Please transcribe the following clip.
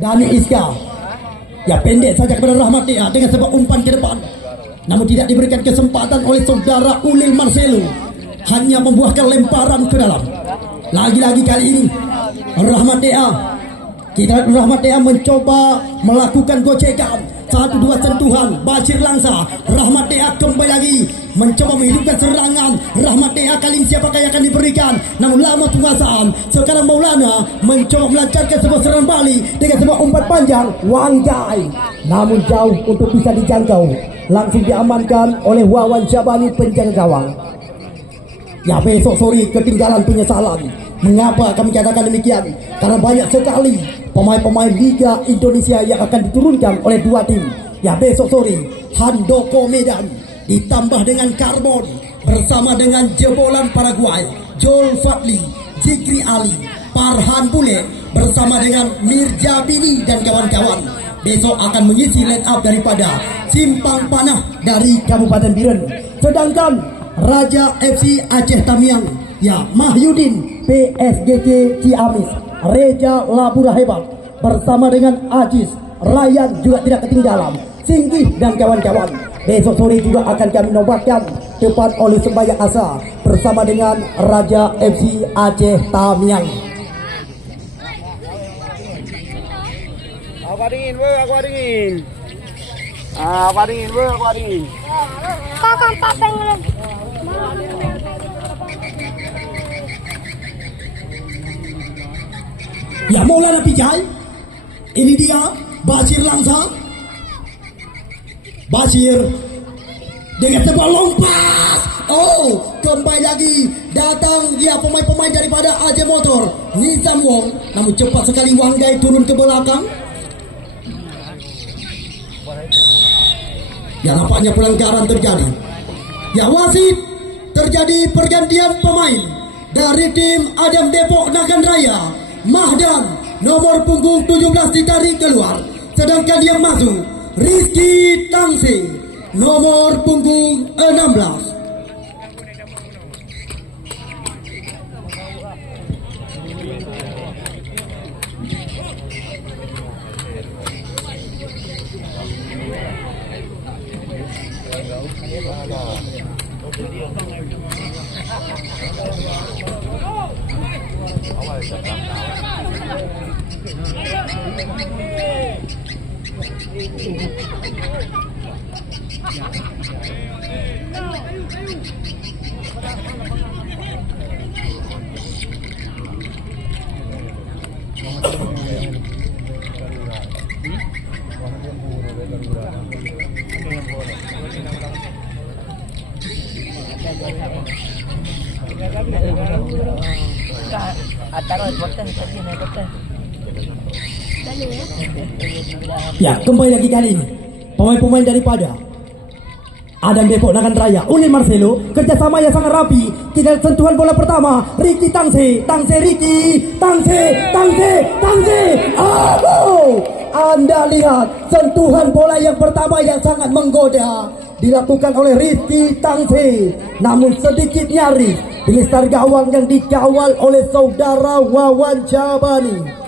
Dani Iska. Ya, pendek saja kepada Rahmat Dea dengan sebuah umpan ke depan. Namun tidak diberikan kesempatan oleh saudara Ulil Marcelo. Hanya membuahkan lemparan ke dalam. Lagi-lagi kali ini Rahmat Dea. Kita Rahmat Dea mencoba melakukan gocekan. 1-2 sentuhan, Bashir Langsa. Rahmat Dea kembali lagi mencoba menghidupkan serangan. Rahmat Dea kali ini siapakah yang akan diberikan? Namun lama penguasaan. Sekarang Maulana mencoba melancarkan sebuah serangan balik dengan sebuah umpan panjang. Wangjai, namun jauh untuk bisa dijangkau. Langsung diamankan oleh Wawan Syabani, penjaga gawang. Ya, besok sore ketinggalan penyesalan. Mengapa kami katakan demikian? Karena banyak sekali pemain-pemain Liga Indonesia yang akan diturunkan oleh dua tim. Ya, besok sore Handoko Medan ditambah dengan Karbon bersama dengan jebolan Paraguay Joel Fadli, Jikri Ali, Farhan Bule bersama dengan Mirja Bini dan kawan-kawan. Besok akan mengisi line up daripada Simpang Panah dari Kabupaten Biren. Sedangkan Raja FC Aceh Tamiang, ya, Mahyudin PSGC Ciamis, Reja Labura Hebat bersama dengan Ajis Rayan juga tidak ketinggalan, Singgih dan kawan-kawan. Besok sore juga akan kami nobatkan tepat oleh Sembahyang Asa bersama dengan Raja FC Aceh Tamiang. Aku dingin, aku dingin. Aku dingin, aku dingin. Kakak Pak pengen. Ya, Maulana Pijai. Ini dia Bashir Langsa. Bashir dengan sebuah lompat. Oh, kembali lagi datang dia pemain-pemain daripada AJ Motor, Nizam Wong. Namun cepat sekali Wanggai turun ke belakang. Ya, nampaknya pelanggaran terjadi. Ya, wasit, terjadi pergantian pemain dari tim Adam Depok Nagan Raya. Mahdan nomor punggung 17 ditarik keluar, sedangkan yang masuk Rizky Tangse nomor punggung 16. Ya, kembali lagi kali ini pemain-pemain daripada Adam Depok Nagan Raya, Ulil Marcelo, kerjasama yang sangat rapi. Kita sentuhan bola pertama, Ricky Tangse, Ricky Tangse. Oh, Anda lihat sentuhan bola yang pertama yang sangat menggoda dilakukan oleh Ricky Tangse, namun sedikit nyaris di star gawang yang dikawal oleh saudara Wawan Syabani.